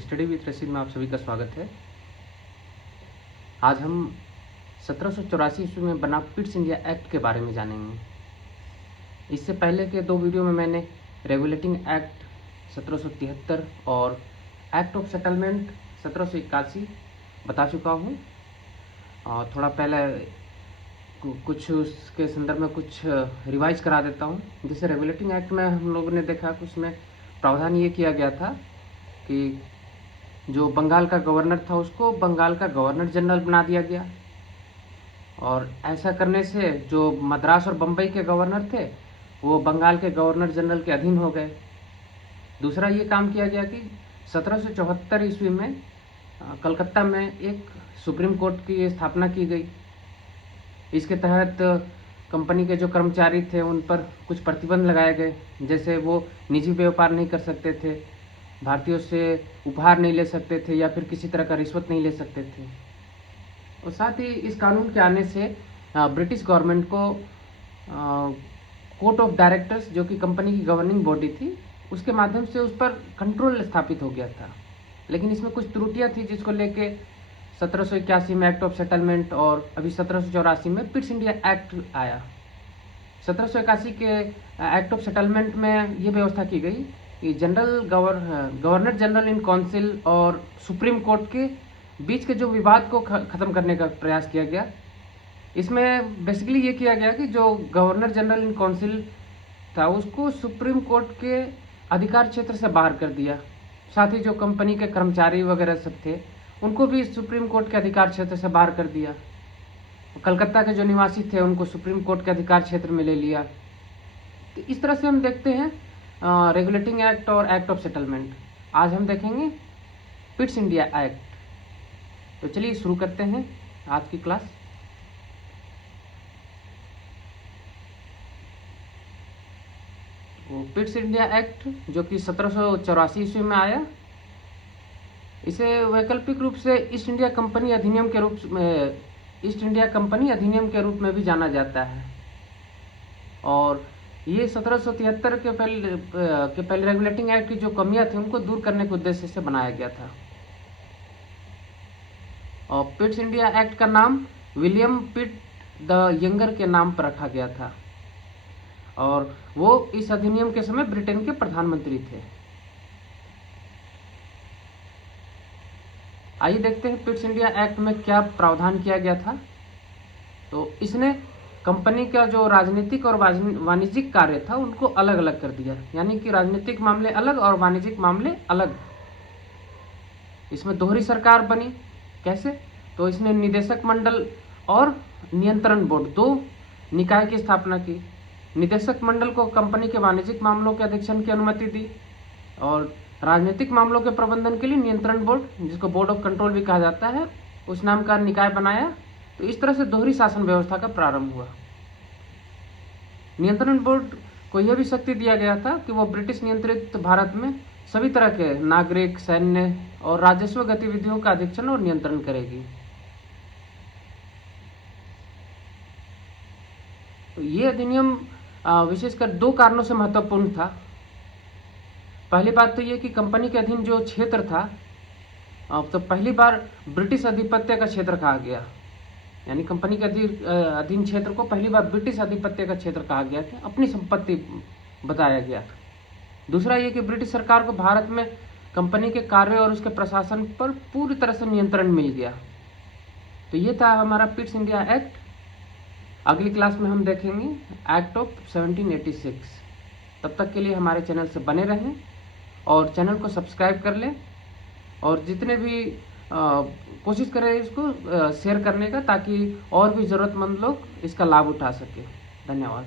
Study with Rashid में आप सभी का स्वागत है। आज हम 1784 ईस्वी में बना पिट्स इंडिया एक्ट के बारे में जानेंगे। इससे पहले के दो वीडियो में मैंने रेगुलेटिंग एक्ट 1773 और एक्ट ऑफ सेटलमेंट 1781 बता चुका हूँ। और थोड़ा पहले कुछ उसके संदर्भ में कुछ रिवाइज करा देता हूँ। जैसे रेगुलेटिंग एक्ट में हम लोगों ने देखा कि उसमें प्रावधान ये किया गया था कि जो बंगाल का गवर्नर था उसको बंगाल का गवर्नर जनरल बना दिया गया, और ऐसा करने से जो मद्रास और बम्बई के गवर्नर थे वो बंगाल के गवर्नर जनरल के अधीन हो गए। दूसरा ये काम किया गया कि 1774 ईस्वी में कलकत्ता में एक सुप्रीम कोर्ट की स्थापना की गई। इसके तहत कंपनी के जो कर्मचारी थे उन पर कुछ प्रतिबंध लगाए गए, जैसे वो निजी व्यापार नहीं कर सकते थे, भारतीयों से उपहार नहीं ले सकते थे या फिर किसी तरह का रिश्वत नहीं ले सकते थे। और साथ ही इस कानून के आने से ब्रिटिश गवर्नमेंट को कोर्ट ऑफ डायरेक्टर्स, जो कि कंपनी की गवर्निंग बॉडी थी, उसके माध्यम से उस पर कंट्रोल स्थापित हो गया था। लेकिन इसमें कुछ त्रुटियां थी जिसको लेके 1781 में एक्ट ऑफ सेटलमेंट और अभी 1784 में पिट्स इंडिया एक्ट आया। 1781 के एक्ट ऑफ सेटलमेंट में ये व्यवस्था की गई कि गवर्नर जनरल इन काउंसिल और सुप्रीम कोर्ट के बीच के जो विवाद को खत्म करने का प्रयास किया गया। इसमें बेसिकली ये किया गया कि जो गवर्नर जनरल इन काउंसिल था उसको सुप्रीम कोर्ट के अधिकार क्षेत्र से बाहर कर दिया। साथ ही जो कंपनी के कर्मचारी वगैरह सब थे उनको भी सुप्रीम कोर्ट के अधिकार क्षेत्र से बाहर कर दिया। कलकत्ता के जो निवासी थे उनको सुप्रीम कोर्ट के अधिकार क्षेत्र में ले लिया। तो इस तरह से हम देखते हैं रेगुलेटिंग एक्ट और एक्ट ऑफ सेटलमेंट। आज हम देखेंगे पिट्स इंडिया एक्ट। तो चलिए शुरू करते हैं आज की क्लास। पिट्स इंडिया एक्ट जो कि 1784 ईस्वी में आया, इसे वैकल्पिक रूप से ईस्ट इंडिया कंपनी अधिनियम के रूप में भी जाना जाता है। और ये 1773 के पहले रेगुलेटिंग एक्ट की जो कमियां थी उनको दूर करने के उद्देश्य से बनाया गया था। और पिट्स इंडिया एक्ट का नाम विलियम पिट द यंगर के नाम पर रखा गया था, और वो इस अधिनियम के समय ब्रिटेन के प्रधानमंत्री थे। आइए देखते हैं पिट्स इंडिया एक्ट में क्या प्रावधान किया गया था। तो इसने कंपनी का जो राजनीतिक और वाणिज्यिक कार्य था उनको अलग अलग कर दिया, यानी कि राजनीतिक मामले अलग और वाणिज्यिक मामले अलग। इसमें दोहरी सरकार बनी। कैसे? तो इसने निदेशक मंडल और नियंत्रण बोर्ड, दो निकाय की स्थापना की। निदेशक मंडल को कंपनी के वाणिज्यिक मामलों के अधीक्षण की अनुमति दी, और राजनीतिक मामलों के प्रबंधन के लिए नियंत्रण बोर्ड, जिसको बोर्ड ऑफ कंट्रोल भी कहा जाता है, उस नाम का निकाय बनाया। तो इस तरह से दोहरी शासन व्यवस्था का प्रारंभ हुआ। नियंत्रण बोर्ड को यह भी शक्ति दिया गया था कि वो ब्रिटिश नियंत्रित भारत में सभी तरह के नागरिक, सैन्य और राजस्व गतिविधियों का अधीक्षण और नियंत्रण करेगी। तो ये अधिनियम विशेषकर दो कारणों से महत्वपूर्ण था। पहली बात तो ये कि कंपनी के अधीन जो क्षेत्र था, तो पहली बार ब्रिटिश आधिपत्य का क्षेत्र कहा गया, यानी कंपनी के अधीन क्षेत्र को पहली बार ब्रिटिश आधिपत्य का क्षेत्र कहा गया था, अपनी संपत्ति बताया गया। दूसरा ये कि ब्रिटिश सरकार को भारत में कंपनी के कार्य और उसके प्रशासन पर पूरी तरह से नियंत्रण मिल गया। तो ये था हमारा पिट्स इंडिया एक्ट। अगली क्लास में हम देखेंगे एक्ट ऑफ 1786। तब तक के लिए हमारे चैनल से बने रहें और चैनल को सब्सक्राइब कर लें, और जितने भी कोशिश करें इसको शेयर करने का, ताकि और भी ज़रूरतमंद लोग इसका लाभ उठा सकें। धन्यवाद।